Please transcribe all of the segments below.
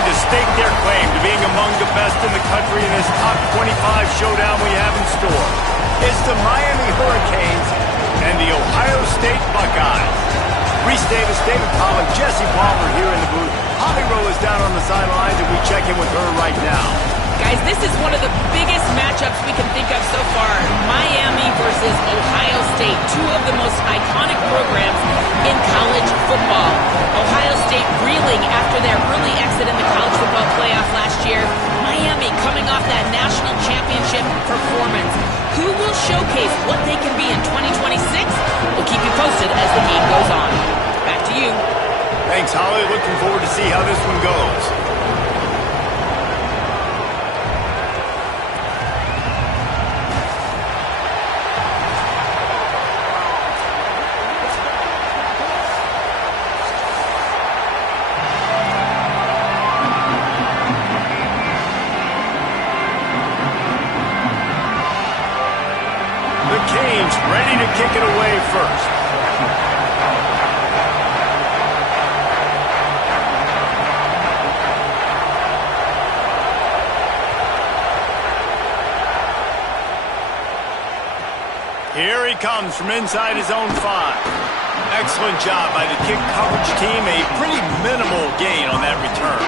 looking to stake their claim to being among the best in the country in this top 25 showdown we have in store. It's the Miami Hurricanes and the Ohio State Buckeyes. Reese Davis, David Pollack, Jesse Palmer here in the booth. Holly Rowe is down on the sidelines, and we check in with her right now. Guys, this is one of the biggest matchups we can think of so far. Miami versus Ohio State, two of the most iconic programs in college football. Ohio State reeling after their early exit in the college football playoff last year. Miami coming off that national championship performance. Who will showcase what they can be in 2026? We'll keep you posted as the game goes on. Back to you. Thanks, Holly. Looking forward to see how this one goes. Ready to kick it away first. Here he comes from inside his own 5. Excellent job by the kick coverage team. A pretty minimal gain on that return.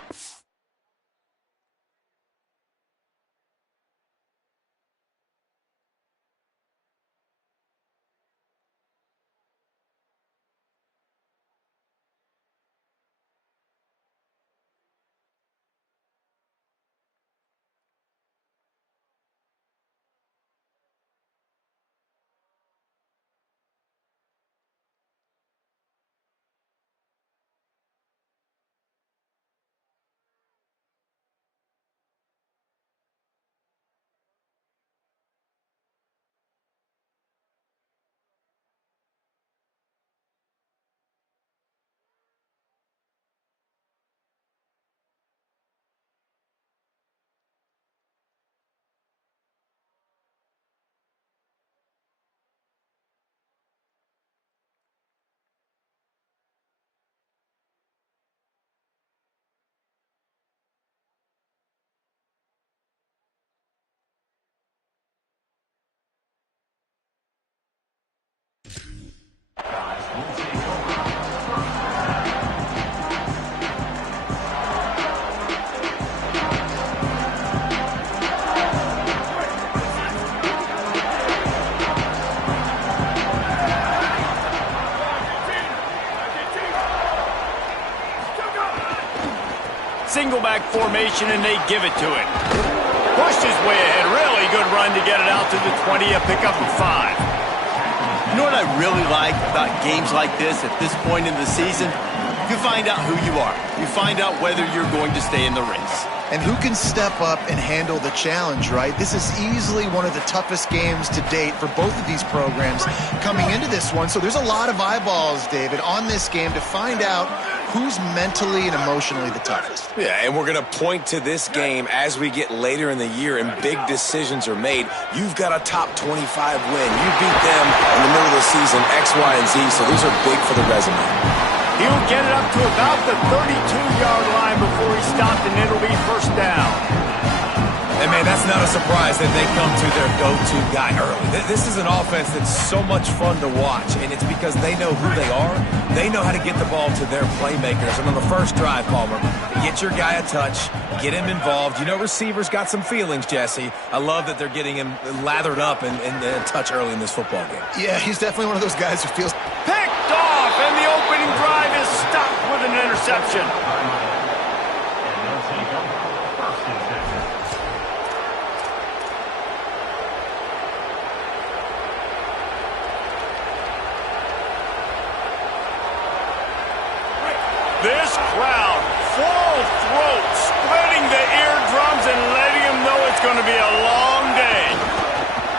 Single back formation, and they give it to it. Pushed his way ahead. Really good run to get it out to the 20, a pickup of 5. You know what I really like about games like this at this point in the season? You find out who you are. You find out whether you're going to stay in the race. And who can step up and handle the challenge, right? This is easily one of the toughest games to date for both of these programs coming into this one. So there's a lot of eyeballs, David, on this game to find out who's mentally and emotionally the toughest. Yeah, and we're going to point to this game as we get later in the year and big decisions are made. You've got a top 25 win. You beat them in the middle of the season, X, Y, and Z, so these are big for the resume. He'll get it up to about the 32-yard line before he stopped, and it'll be first down. And, man, that's not a surprise that they come to their go-to guy early. This is an offense that's so much fun to watch, and it's because they know who they are. They know how to get the ball to their playmakers. And on the first drive, Palmer, get your guy a touch, get him involved. You know receivers got some feelings, Jesse. I love that they're getting him lathered up and a touch early in this football game. Yeah, he's definitely one of those guys who feels... Picked off, and the opening drive is stopped with an interception. This crowd, full throat, splitting the eardrums and letting them know it's going to be a long day.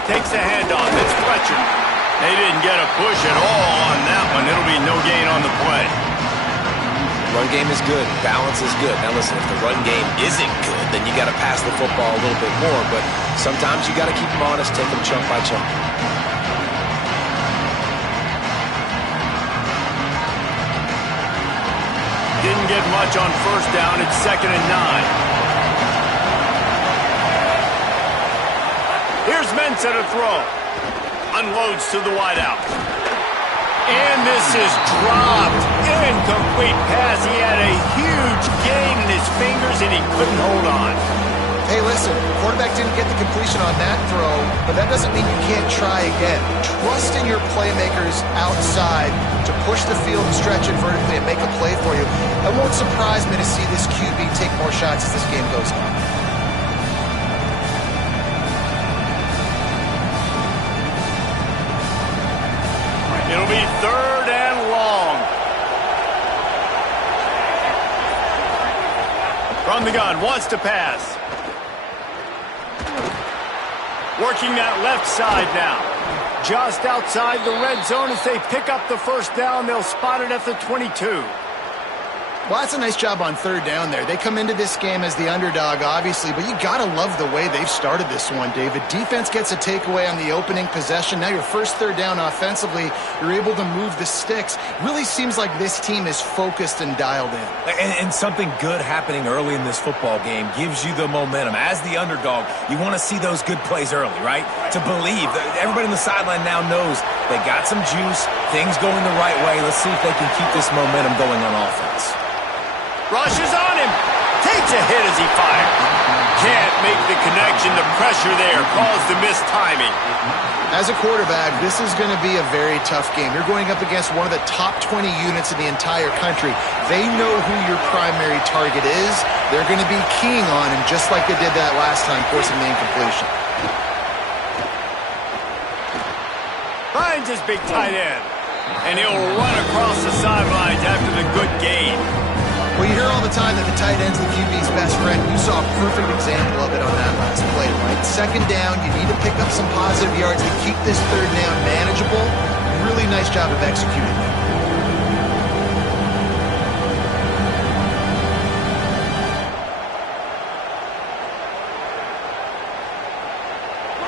Takes a handoff. It's Fletcher. They didn't get a push at all on that one. It'll be no gain on the play. Run game is good. Balance is good. Now listen, if the run game isn't good, then you got to pass the football a little bit more. But sometimes you got to keep them honest, take them chunk by chunk. Didn't get much on first down. It's 2nd and 9. Mensa to throw. Unloads to the wideout. And this is dropped. Incomplete pass. He had a huge gain in his fingers, and he couldn't hold on. Hey, listen, quarterback didn't get the completion on that throw, but that doesn't mean you can't try again. Trust in your playmakers outside to push the field and stretch it vertically and make a play for you. It won't surprise me to see this QB take more shots as this game goes on. It'll be 3rd and long. From the gun, wants to pass. Working that left side now. Just outside the red zone as they pick up the first down. They'll spot it at the 22. Well, that's a nice job on 3rd down there. They come into this game as the underdog, obviously, but you got to love the way they've started this one, David. Defense gets a takeaway on the opening possession. Now your first 3rd down offensively, you're able to move the sticks. Really seems like this team is focused and dialed in. And something good happening early in this football game gives you the momentum. As the underdog, you want to see those good plays early, right? To believe. Everybody on the sideline now knows they got some juice, things going the right way. Let's see if they can keep this momentum going on offense. Rushes on him. Takes a hit as he fires. Can't make the connection. The pressure there caused the missed timing. As a quarterback, this is going to be a very tough game. You're going up against one of the top 20 units in the entire country. They know who your primary target is. They're going to be keying on him just like they did that last time, forcing the incompletion. Finds his big tight end. And he'll run across the sidelines after the good gain. Well, you hear all the time that the tight end's the QB's best friend. You saw a perfect example of it on that last play, right? 2nd down, you need to pick up some positive yards to keep this 3rd down manageable. Really nice job of executing that.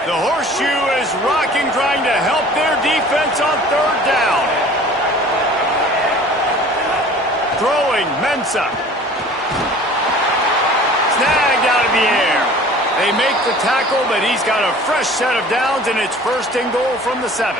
The horseshoe is rocking, trying to help their defense on 3rd down. Throwing, Mensa. Snagged out of the air. They make the tackle, but he's got a fresh set of downs, and it's 1st and goal from the 7.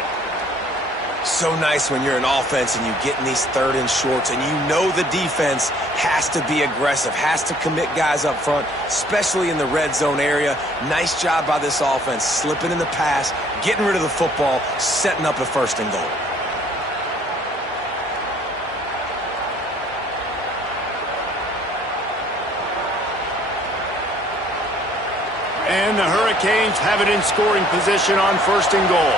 So nice when you're an offense and you get in these 3rd and shorts, and you know the defense has to be aggressive, has to commit guys up front, especially in the red zone area. Nice job by this offense, slipping in the pass, getting rid of the football, setting up a 1st and goal. And the Hurricanes have it in scoring position on 1st and goal.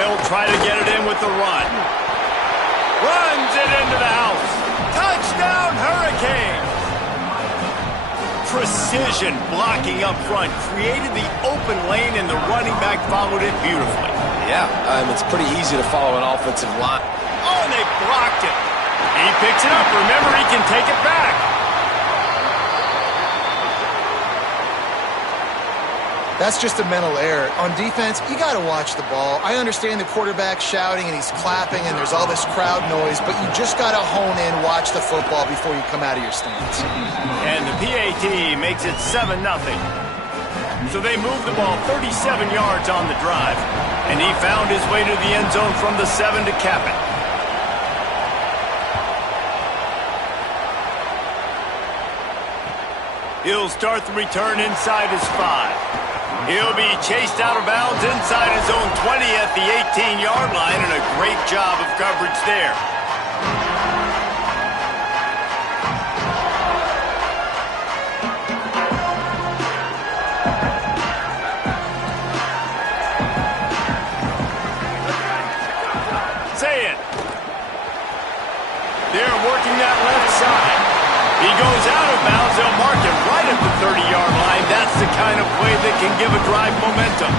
They'll try to get it in with the run. Runs it into the house. Touchdown, Hurricanes! Precision blocking up front created the open lane, and the running back followed it beautifully. Yeah, it's pretty easy to follow an offensive line. Oh, and they blocked it. He picks it up. Remember, he can take it back. That's just a mental error. On defense, you got to watch the ball. I understand the quarterback shouting and he's clapping and there's all this crowd noise, but you just got to hone in, watch the football before you come out of your stance. And the PAT makes it 7-0. So they move the ball 37 yards on the drive, and he found his way to the end zone from the 7 to cap it. He'll start the return inside his 5. He'll be chased out of bounds inside his own 20 at the 18-yard line, and a great job of coverage there. Say it. They're working that left side. He goes out of bounds. They'll mark him right at the 30-yard line. That's the kind of play that can give a drive momentum.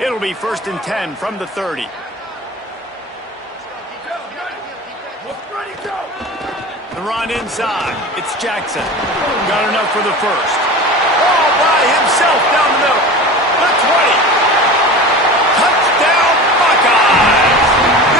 It'll be 1st and 10 from the 30. The run inside. It's Jackson. Got enough for the 1st. All by himself down the middle. The 20. Touchdown, Buckeyes!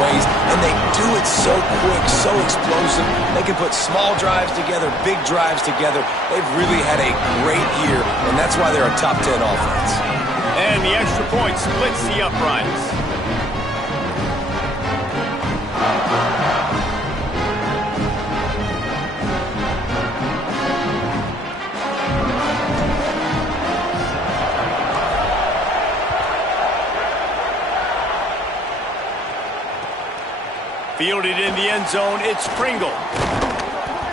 ways, and they do it so quick, so explosive. They can put small drives together, big drives together. They've really had a great year, and that's why they're a top 10 offense. And the extra point splits the uprights. Fielded in the end zone, it's Pringle.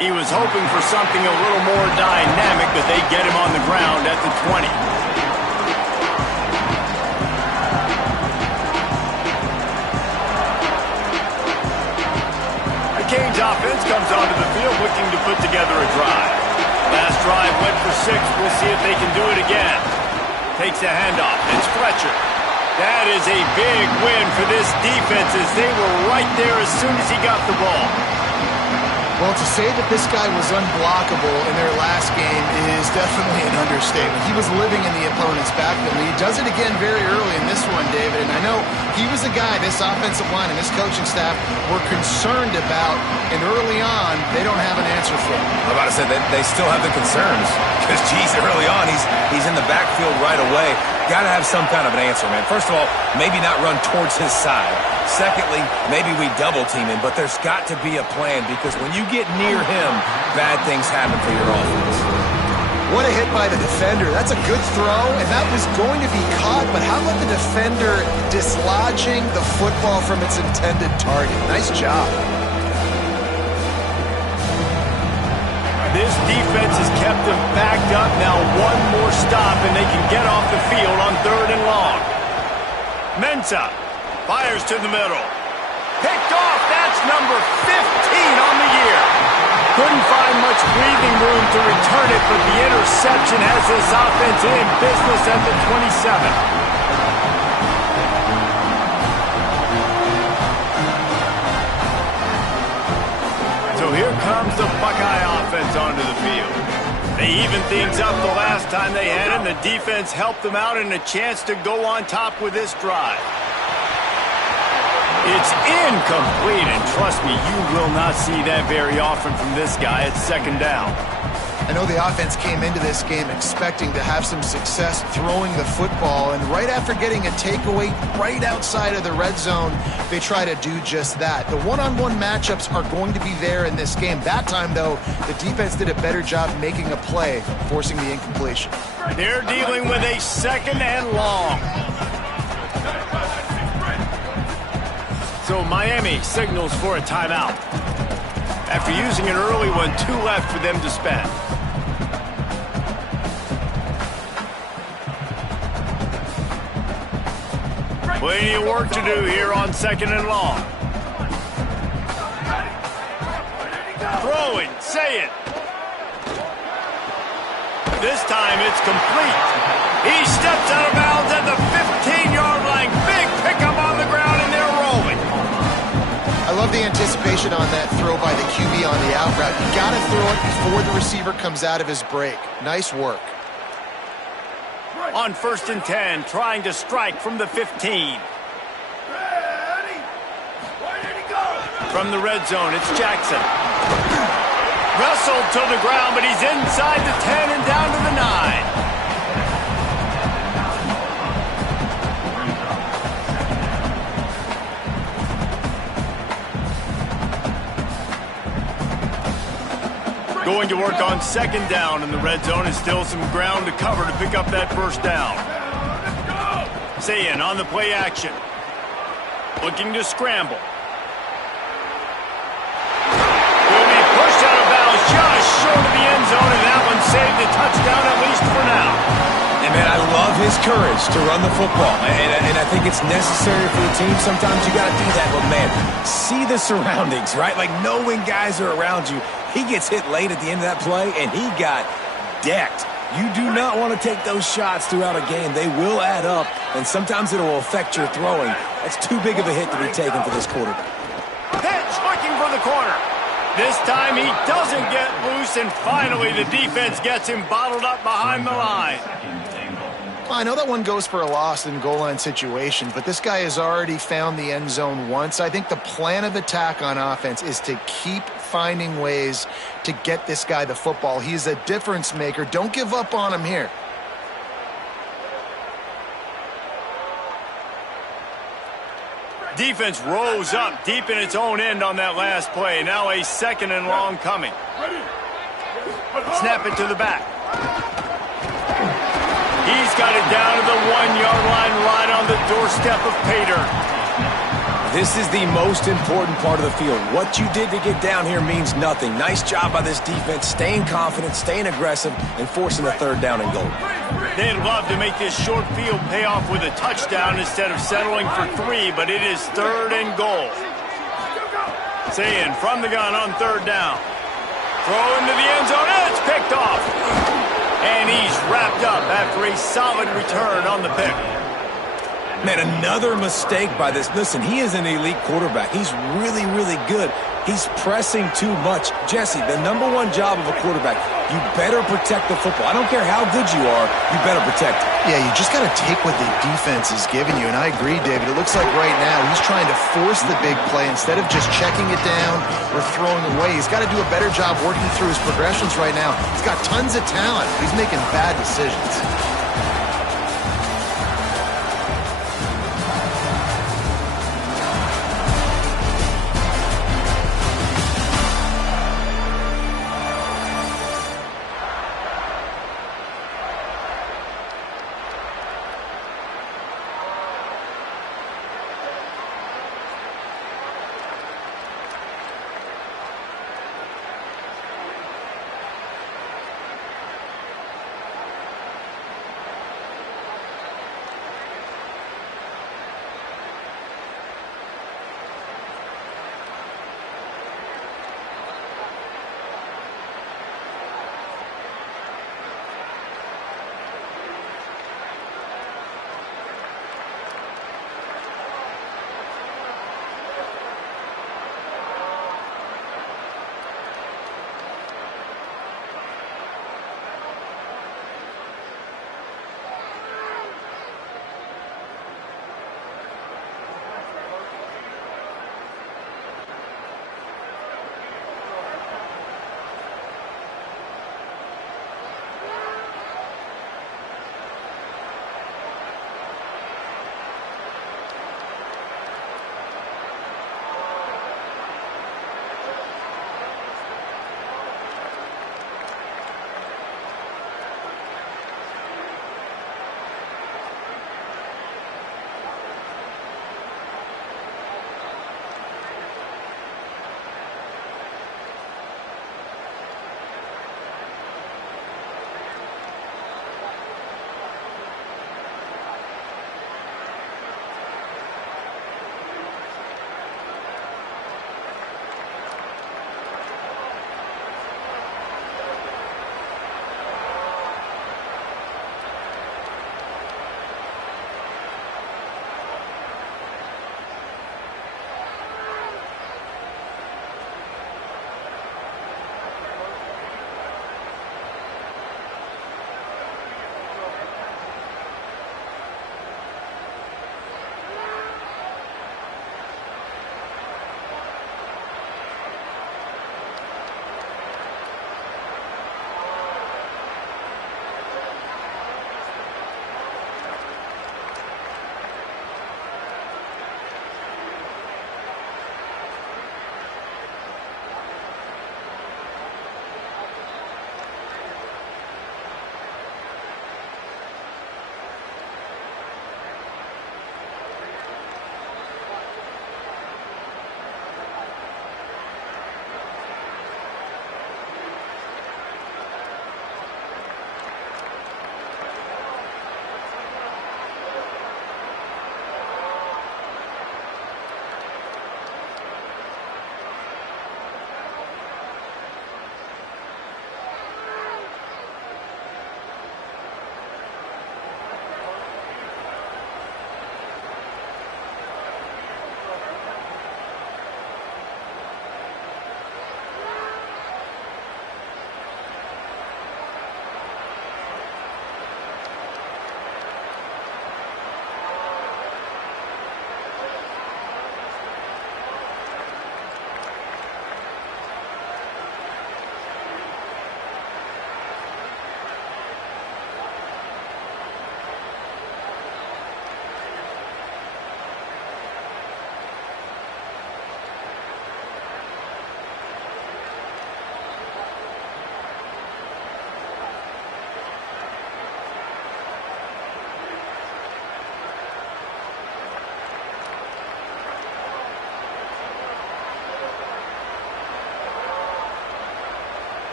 He was hoping for something a little more dynamic, but they get him on the ground at the 20. The Canes offense comes onto the field looking to put together a drive. Last drive went for 6. We'll see if they can do it again. Takes the handoff. It's Fletcher. That is a big win for this defense as they were right there as soon as he got the ball. Well, to say that this guy was unblockable in their last game is definitely an understatement. He was living in the opponent's backfield. He does it again very early in this one, David. And I know he was a guy this offensive line and this coaching staff were concerned about. And early on, they don't have an answer for him. I'm about to say that they still have the concerns. Because, geez, early on, he's in the backfield right away. Got to have some kind of an answer, man. First of all, maybe not run towards his side. Secondly, maybe we double team him, but there's got to be a plan because when you get near him, bad things happen for your offense. What a hit by the defender. That's a good throw, and that was going to be caught, but how about the defender dislodging the football from its intended target? Nice job. This defense has kept them backed up. Now one more stop, and they can get off the field on 3rd and long. Mensah fires to the middle. Picked off. That's number 15 on the year. Couldn't find much breathing room to return it, but the interception has this offense in business at the 27. So here comes the Buckeye offense onto the field. They evened things up the last time they had him. The defense helped them out and a chance to go on top with this drive. It's incomplete, and trust me, you will not see that very often from this guy at 2nd down. I know the offense came into this game expecting to have some success throwing the football, and right after getting a takeaway right outside of the red zone, they try to do just that. The one-on-one matchups are going to be there in this game. That time, though, the defense did a better job making a play, forcing the incompletion. They're dealing with a 2nd and long. So Miami signals for a timeout. After using an early one, 2 left for them to spend. Plenty of work to do here on 2nd and long. Throwing, say it. This time it's complete. He steps out of bounds at the 15-yard line. Big pickup on the ground, and they're rolling. I love the anticipation on that throw by the QB on the out route. You got to throw it before the receiver comes out of his break. Nice work. On 1st and 10, trying to strike from the 15. From the red zone, it's Jackson. Wrestled to the ground, but he's inside the 10 and down to the 9. Going to work on 2nd down in the red zone, and still some ground to cover to pick up that 1st down. Sayin on the play action. Looking to scramble. Will be pushed out of bounds just short of the end zone, and that one saved a touchdown at least for now. And, man, I love his courage to run the football, and I think it's necessary for the team. Sometimes you got to do that, but, man, see the surroundings, right? Like, knowing guys are around you. He gets hit late at the end of that play, and he got decked. You do not want to take those shots throughout a game. They will add up, and sometimes it will affect your throwing. That's too big of a hit to be taken for this quarterback. Pitch looking for the corner. This time he doesn't get loose, and finally the defense gets him bottled up behind the line. Well, I know that one goes for a loss in goal line situation, but this guy has already found the end zone once. I think the plan of attack on offense is to keep finding ways to get this guy the football. He's a difference maker. Don't give up on him here. Defense rose up deep in its own end on that last play. Now a 2nd and long coming. Snap it to the back. He's got it down to the 1-yard line, right on the doorstep of Pater. This is the most important part of the field. What you did to get down here means nothing. Nice job by this defense, staying confident, staying aggressive, and forcing the 3rd down and goal. They'd love to make this short field pay off with a touchdown instead of settling for 3, but it is 3rd and goal. Saying from the gun on 3rd down. Throw into the end zone, and it's picked off. And he's wrapped up after a solid return on the pick. Man, another mistake by this. Listen, he is an elite quarterback. He's really, really good. He's pressing too much. Jesse, the #1 job of a quarterback, you better protect the football. I don't care how good you are, you better protect it. Yeah, you just got to take what the defense is giving you. And I agree, David. It looks like right now he's trying to force the big play instead of just checking it down or throwing away. He's got to do a better job working through his progressions right now. He's got tons of talent. He's making bad decisions.